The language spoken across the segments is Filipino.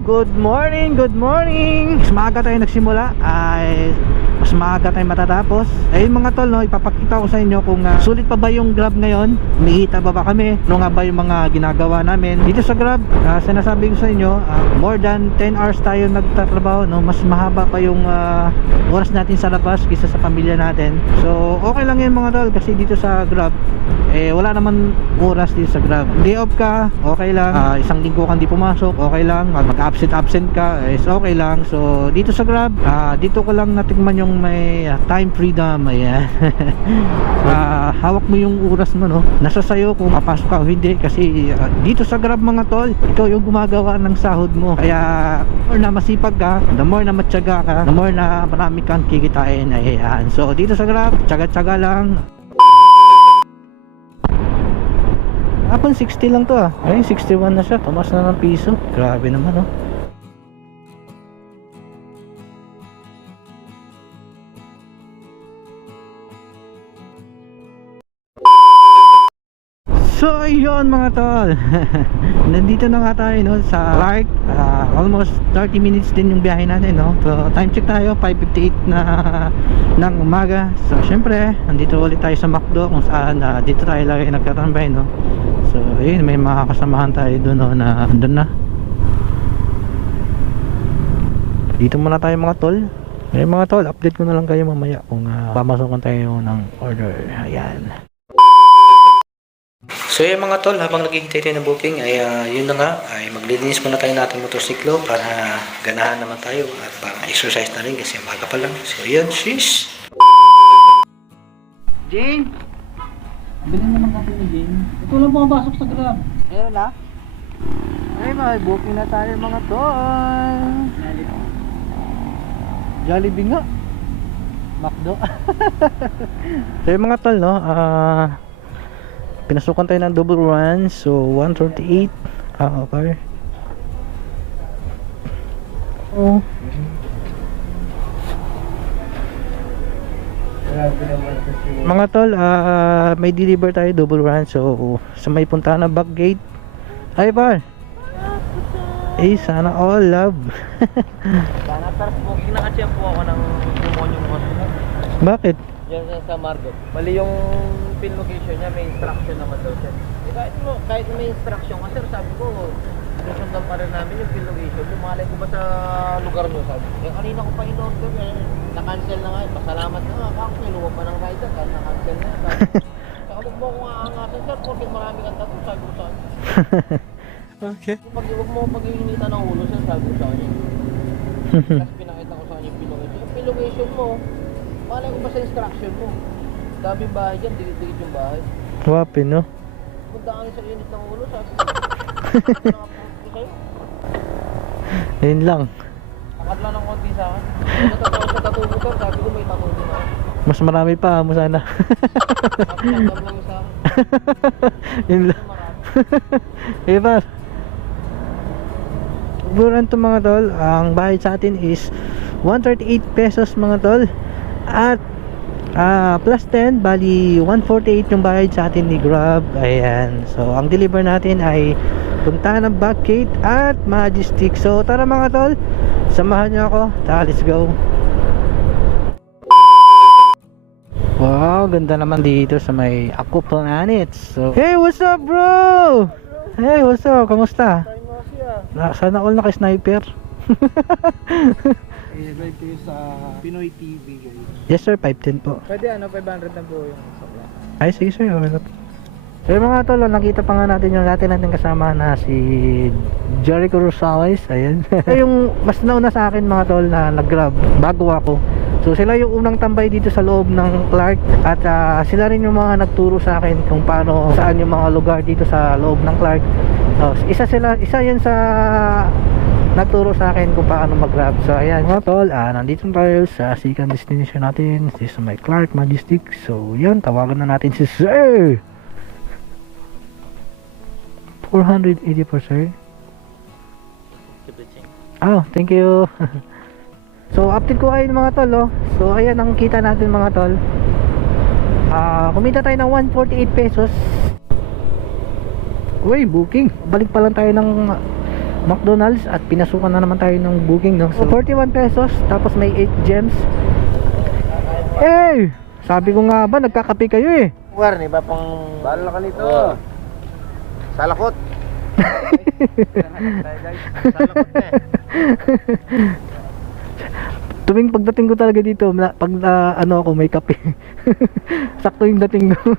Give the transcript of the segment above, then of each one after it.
Good morning, good morning. Mas maaga tayo nagsimula ay mas maaga tayo matatapos. Ayun mga tol, no, ipapakita ko sa inyo kung sulit pa ba yung Grab ngayon. Umihita ba kami? Ano nga ba yung mga ginagawa namin dito sa Grab? Sinasabi ko sa inyo, more than 10 hours tayo nagtatrabaho, no? Mas mahaba pa yung oras natin sa labas kaysa sa pamilya natin. So okay lang yun mga tol, kasi dito sa Grab wala naman oras dito sa Grab. Day off ka, okay lang. Isang linggo kang di pumasok, okay lang. Mag-absent ka, is okay lang. So dito sa Grab, dito ko lang natikman yung may time freedom. Ayan. Hawak mo yung oras mo, no? Nasa sayo kung papasok ka o hindi. Kasi dito sa Grab mga tol, ikaw yung gumagawa ng sahod mo. Kaya the more na masipag ka, the more na matyaga ka, the more na marami kang kikitain. Ayan. So dito sa Grab, tyaga-tyaga lang. Apon 60 lang to Ayun, 61 na siya. Tumas na ng piso. Grabe naman, oh. So ayun mga tol. Nandito na nga tayo, no, sa Clark. Almost 30 minutes din yung biyahe natin, no. So time check tayo 5:58 na ng umaga. So syempre nandito ulit tayo sa McDo, kung saan dito tayo lagi nagtatambay, no. So ayun, may mga kasamahan tayo doon, no, na andun na. Dito muna tayo mga tol. May mga tol, update ko na lang kayo mamaya kung pamasokan tayo ng order. Ayan. So yung mga tol, habang naghihintay tayo ng booking ay yun na nga, ay maglilinis muna tayo natin motorsiklo para ganahan naman tayo at para exercise na rin kasi umaga pa lang. So yun, shish! Jane! Bilhin naman kasi ni Jane. Ito lang pumapasok sa Grab. Meron na? Ay, may booking na tayo mga tol! Jollibee nga! McDo! So yung mga tol, no, pinasukan tayo ng double run. So 138. Okay. Oh. Mga tol, may deliver tayo double run. So sa may punta na back gate. Ay par. Sana all love. Sana pero booking na kasi po ako ng demonyo mo. Bakit? Yan sa Margot. Bali yung pin location niya, may instruction naman daw siya. Kahit may instruction kasi sabi ko, susundan pa rin namin yung pin location. Lumalay ko ba sa lugar nyo, sabi. Kanina ko pa in-order, na-cancel na nga. Pasalamat na nga. Kako, niluwa pa ng rider, kahit na-cancel na yan. Saka huwag mo akong aangasan, sir, porque marami kang tato, sabi ko sa akin. Okay. Huwag mo pag-iinitan ng ulo, sir, sabi ko sa akin. Tapos pinakita ko sa kanya yung pin location. Yung pin location mo, malay ko ba sa instruction mo? Daming bahay dyan, dikit-dikit yung bahay. Wapin, no? Punta kami sa init ng ulo, sabi ko. Yun lang. Nakadla ng konti sa akin. Natatawa sa tattoo mo, sir, sabi ko may tattoo din ako. Mas marami pa mo sana. Nakadla lang sa akin. Yun lang. Iba. Buran to mga tol. Ang bayad sa atin is 138 pesos mga tol. At plus 10, bali 148 yung bayad sa atin ni Grab. Ayan. So ang deliver natin ay punta ng Backgate at Majestic. So tara mga tol, samahan nyo ako. Tara, let's go. Wow, ganda naman dito sa may Ako Planet. So hey, what's up bro? Hey, what's up? Kamusta? Sana all naka-sniper. I-drive kayo sa Pinoy TV guys. Yes sir, 510 po. Pwede 500 na po yung sakla. Ay sige sir, okay lang. So yung mga tol, nakita pa nga natin yung natin kasama na si Jericho Rosales. Ayan. Yung mas nauna sa akin mga tol na nag-grab bago ako. So sila yung unang tambay dito sa loob ng Clark. At sila rin yung mga nagturo sa akin kung paano, saan yung mga lugar dito sa loob ng Clark. Isa yun sa nagturo sa akin kung paano mag-grab. So ayan mga tol, nandito tayo sa second destination natin. This is my Clark Majestic. So yan, tawagan na natin si Sir. 480 per sir. Oh, thank you. So update ko kayo mga tol, oh. So ayan ang kita natin mga tol. Kumita tayo ng 148 pesos. Uy, booking. Balik pa lang tayo ng McDonald's at pinasukan na naman tayo ng booking, no? So 41 pesos, tapos may 8 gems. Eh, sabi ko nga ba nagkakape kayo eh. War, ni ba pang... Bala ka nito. Salakot. Salakot na eh. Tuwing pagdating ko talaga dito, pag ano ako may kape. Sakto yung dating ko.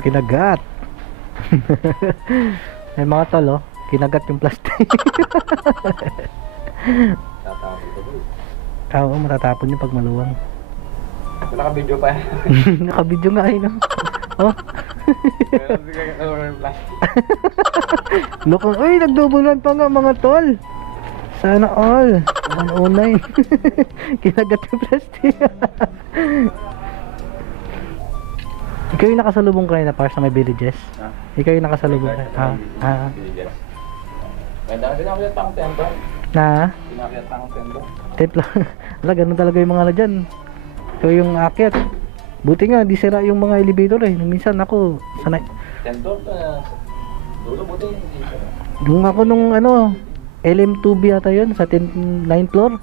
Kinagat. May mga tol, oh. Kinagat yung plastic. Tatapon ito bro. Oo, matatapon yung pag maluwang. Naka-video pa yan. Nakabidyo nga eh, no? Oh. Loko, uy, nagdubulan pa nga mga tol. Sana all. 109. Kinagat yung plastic. Ikaw yung nakasalubong kanina para sa may villages? Ikaw yung nakasalubong kanina? Ganda din ako yung pang tempo. Na? Pinakiyat pang tempo. Templo. Wala, ganun talaga yung mga dyan. Ikaw yung akyat. Buti nga, di sira yung mga elevator eh. Minsan ako, sanay. Tempo, dulo buti. Nung ako nung ano, LM2B ata yun, sa 9th floor.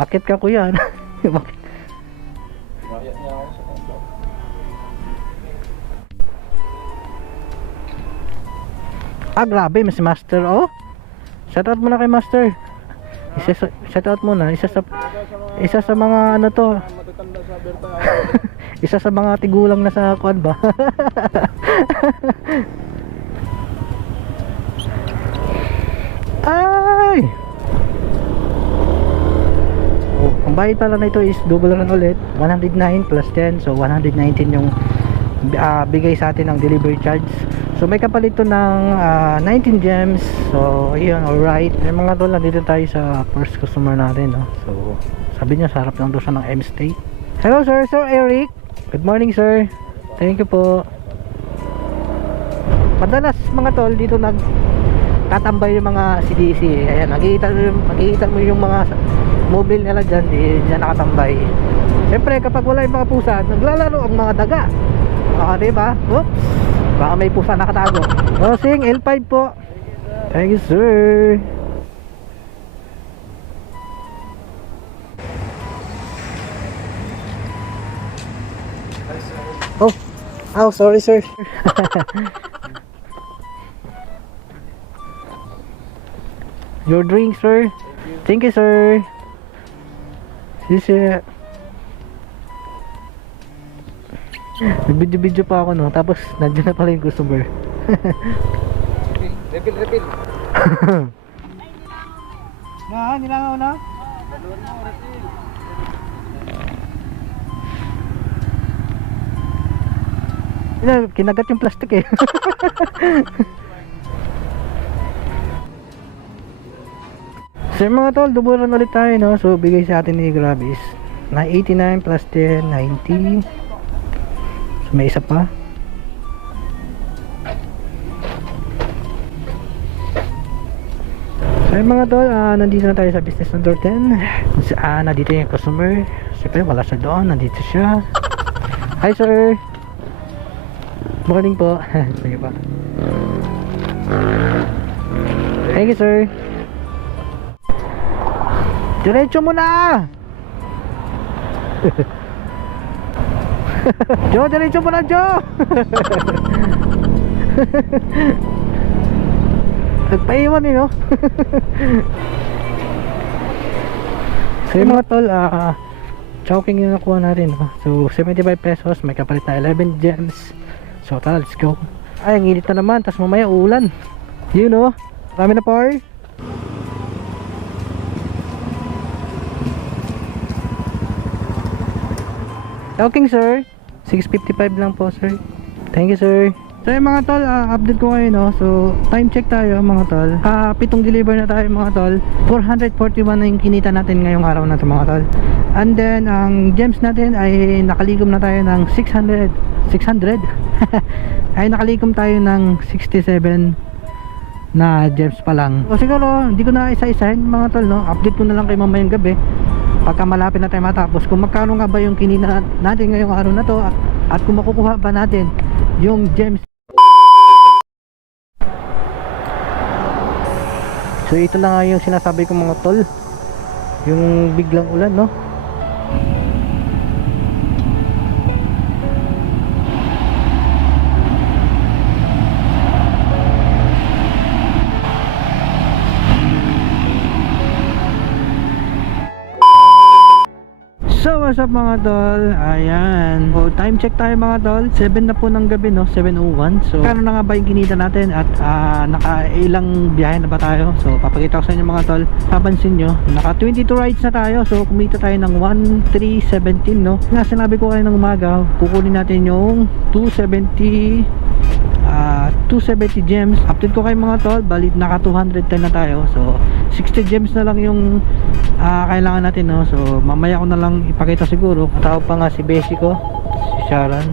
Akyat ka kuya. Bakit? Pinakiyat niya ako sa tempo. Ah, grabe, mas master, oh. Shoutout muna kay master. Shoutout muna. Isa sa mga ano to. Matatanda sa Berta. Isa sa mga tigulang na sa kuan ba. Ay! Oh, ang bayad pala na ito is double run ulit. 109 plus 10. So 119 yung bigay sa atin ng delivery charge. So may kapalit to ng 19 gems. So yun, alright. May mga doon, nandito tayo sa first customer natin, no? So sabi niya sarap lang doon siya ng M-Stay. Hello sir, Sir Eric. Good morning sir. Thank you po. Madalas mga tol dito tatambay yung mga CDC. Ayan, makikita mo yung mga mobile nila dyan, dyan nakatambay. Siyempre kapag wala yung mga pusa, naglalaro ang mga daga. Diba? Oops, baka may pusa nakatago. Bossing, L5 po. Thank you sir. Oh, sorry sir. Your drink sir. Thank you sir. Sisi. Nag-video pa ako, no? Tapos nandiyan na pala yung customer. Refill. Nilangaw na? Kinagat yung plastic eh. So mga tol, duburan ulit tayo, no? So bigay sa atin ni Grab is na 89 plus 10, 90. So may isa pa. So mga tol, nandito na tayo sa business number 10. Nandito yung customer. Siyempre wala siya doon, nandito siya. Hi sir. Morning po. Sige pa. Thank you sir. Diretso mo na. Joe, diretso mo na Joe. Nagpaiwan eh, no? So yung mga tol, chowking yung nakuha natin, no? So 75 pesos, may kapalit na 11 gems. So tara, let's go. Ay, ang init na naman, tas mamaya uulan. You know, marami na par. Chowking sir, 655 lang po sir. Thank you sir. So yung mga tol, update ko ngayon, no? So time check tayo mga tol. 7 deliver na tayo mga tol. 441 na yung kinita natin ngayong araw na to mga tol. And then ang gems natin ay nakaligom na tayo ng 600 ay nakalikom tayo ng 67 na gems pa lang. O siguro hindi ko na isa-isahin mga tol, no? Update ko na lang kay mamayang gabi pagka malapit na tayo matapos kung magkano nga ba yung kinita natin ngayong araw na to at kung makukuha ba natin yung gems. So ito lang nga yung sinasabi ko mga tol, yung biglang ulan, no? So what's up mga tol, ayan, so time check tayo mga tol, 7 na po ng gabi, no, 7:01. So kano na nga ba yung kinita natin at nakailang biyahe na ba tayo? So papakita ko sa inyo mga tol, papansin nyo, naka 22 rides na tayo. So kumita tayo ng 1,317, no. Nga sinabi ko kayo ng umaga, kukunin natin yung 270 gems. Update ko kayo mga tol, balit naka 210 na tayo. So 60 gems na lang yung kailangan natin, no. So mamaya ko na lang ipakita siguro. Tawag pa nga si Beshi ko, si Sharon.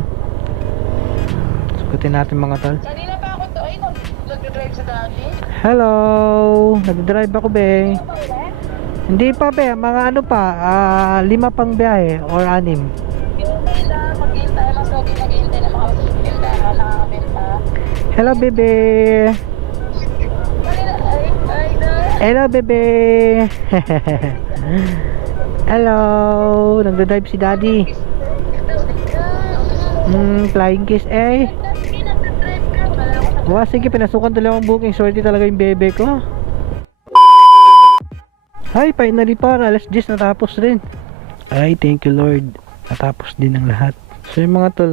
Sukutin natin mga tol. Kanina pa ako to, ay nag-drive sa dati. Hello, nag-drive ako be. Hindi pa be, mga ano pa, 5 pang biyahe or 6. Hintay lang, maghintay lang. So, naghihintay na mga tindahan, nakakabenta. Hello bebe. Kanina, ay, na. Hello bebe. Hello, nagda-drive si daddy. Flying kiss eh. Nag-drive ka, wala ako. Wow, sige, pinasukan tuloy akong booking. Swerte talaga yung bebe ko. Hi, finally para, alas 10 natapos rin. Ay, thank you Lord, natapos din ang lahat. So yung mga tol,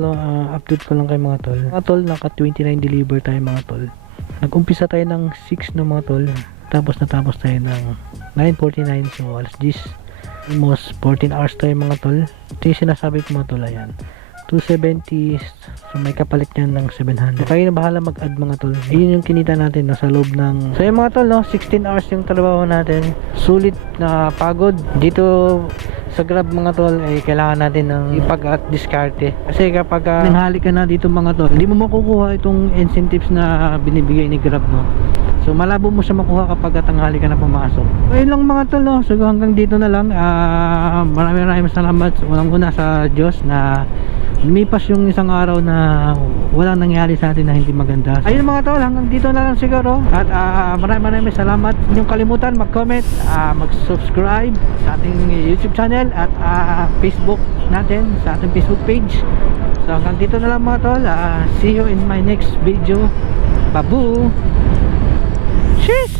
update ko lang kay mga tol. Mga tol, naka 29 deliver tayo mga tol. Nag-umpisa tayo ng 6 no mga tol. Tapos natapos tayo ng 9:49, so alas 10. Almost 14 hours tayo mga tol. Ito yung sinasabi ko mga tol, ayan. 270, so may kapalit niyan ng 700. So kayo na bahala mag-add mga tol. Yun yung kinita natin, no, sa loob ng, so yung mga tol, no, 16 hours yung trabaho natin. Sulit na pagod dito sa Grab mga tol, ay kailangan natin ng ipag at diskarte. Kasi kapag nanghali ka na dito mga tol, hindi mo makukuha itong incentives na binibigay ni Grab, no. So malabo mo siya makuha kapag tanghali ka na pumasok. So yun lang mga tol, no. So hanggang dito na lang. Maraming salamat unang-una sa Diyos na lumipas yung isang araw na walang nangyari sa atin na hindi maganda. Ayun mga tol, hanggang dito na lang siguro. At maraming salamat. Hindi nyo kalimutan mag-comment, mag-subscribe sa ating YouTube channel at Facebook natin, sa ating Facebook page. So hanggang dito na lang mga tol. See you in my next video. Babu! Cheers!